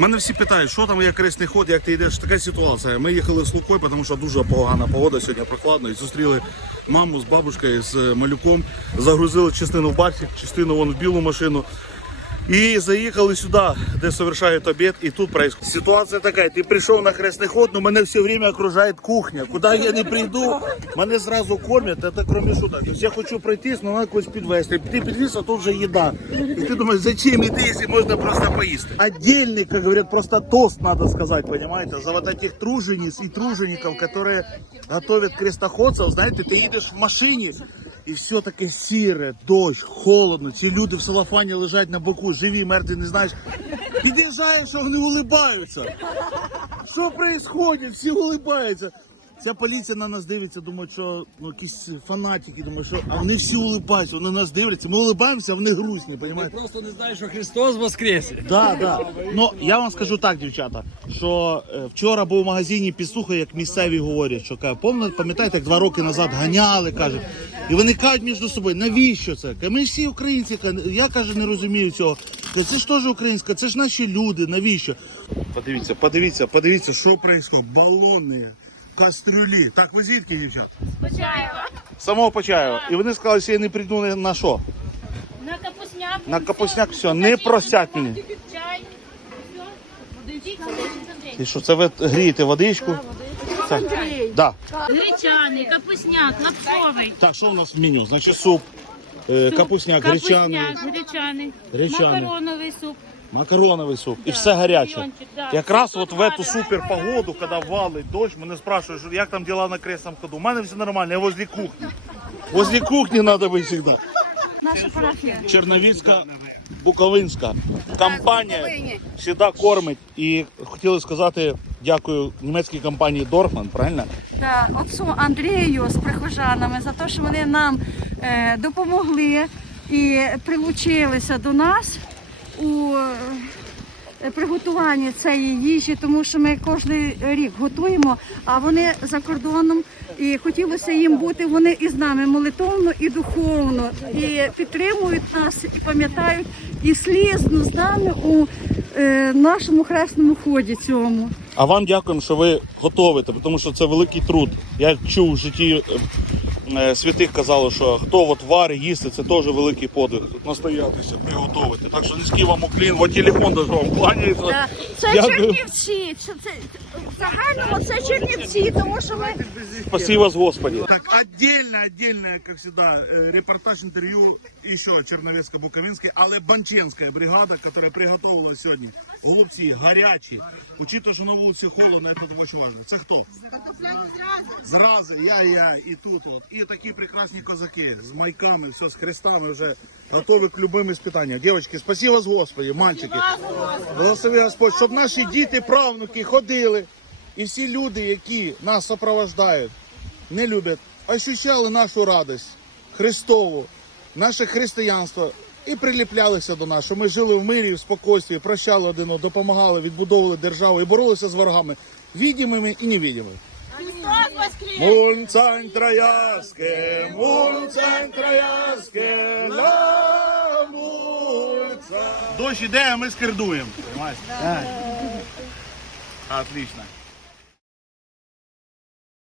Мене всі питають, що там є кресний ход, як ти йдеш. Така ситуація. Ми їхали з Лукою, тому що дуже погана погода сьогодні прохладно. І зустріли маму з бабушкою, з малюком. Загрузили частину в барсик, частину вон в білу машину. І заїхали сюди, де совершають обід, і тут происходит. Ситуація така, ти прийшов на хресний ход, но мене все время окружає кухня. Куди я не прийду, мене зразу кормять, це кроме шуток. Тобто я хочу пройтись, але треба когось підвезти. Ти підвіз, а тут вже їда. І ти думаєш, зачем іти, якщо можна просто поїсти? Отдельный, как говорят, просто тост надо сказать, понимаете, за вот этих тружениц и тружеников, которые готовят крестоходцев, знаете, ти їдеш в машині, і все таке сіре, дощ, холодно. Ці люди в салафані лежать на боку, живі, мертві, не знаєш. Під'їжджаєш, що вони улибаються. Що відбувається? Всі улибаються. Ця поліція на нас дивиться, думають, що ну, якісь фанатики, думають, що а вони всі улибаються, вони нас дивляться. Ми улибаємося, а вони грустні, розумієте? Просто не знаєш, що Христос воскресе. Да, да. Ну я вам скажу так, дівчата, що е, вчора був в магазині підслухав, як місцеві говорять, що каже, «Помни- пам'ятаєте, як два роки назад ганяли, кажуть. І вони кажуть між собою, навіщо це? Каже, Ми всі українці, каже, я каже, не розумію цього. Каже, Це ж теж українська, це ж наші люди, навіщо? Подивіться, подивіться, подивіться, що відбувається. Балони, кастрюлі. Так, ви звідки, дівчата? Почаєва. Самого Почаєва. І вони сказали, що я не прийду ні на що. На капусняк. На капусняк все, не просять мені. Чай. І що це ви грієте водичку? Це... Да. Гречаний, капусняк, лапшовий. Так, що у нас в меню? Значить, суп, е, капусняк, гречаний, Капусняк, гречаний. Гречаний. Макароновий суп. Макароновий суп. І все гаряче. да. Якраз от в эту супер погоду, коли валить дощ, мене спрашують, що як там діла на кресном ходу. У мене все нормально, я возле кухні. Возле кухні треба бути завжди. Наша парафія. Черновіцька, Буковинська компанія завжди кормить. І хотіли сказати дякую німецькій компанії Дорфман, правильно? та отцу Андрію з прихожанами за те, що вони нам е, допомогли і прилучилися до нас у е, приготуванні цієї їжі, тому що ми кожен рік готуємо, а вони за кордоном. І хотілося їм бути вони і з нами молитовно і духовно, і підтримують нас, і пам'ятають, і слізно з нами у е, нашому хресному ході цьому. А вам дякуємо, що ви готовите, тому що це великий труд. Я чув в житті святих казали, що хто от варить, їсти, це теж великий подвиг. Тут настоятися, приготувати. Так що низький вам уклін, от телефон даже вам кланяється. Да. Це Дякую. Чернівці. Це, це, в загальному це Чернівці, тому що ми Спасибо вас, Господи. Так, отдельно, отдельно, как всегда, э, репортаж, интервью еще Черновецко-Буковинской, але Банченская бригада, которая приготовила сьогодні голубці гарячі. Учитывая, що на вулиці холодно, це дуже важливо. Це хто? Зрази, я, я, і тут от. І такі прекрасні козаки з майками, все, з хрестами вже готові к любим іспитанням. Дівчатки, спасибо вас, Господи, мальчики. Благослови Господь, щоб наші діти, правнуки ходили. І всі люди, які нас сопровождають, не люблять, ощущали нашу радість Христову, наше християнство і приліплялися до нас, що ми жили в мирі, в спокійстві, прощали один одного, допомагали, відбудовували державу і боролися з ворогами, відімими і невідімими. Мунцайн трояске, мунцайн трояске, на мульца. Дощ іде, а ми скердуємо. Понимаєте? Отлично.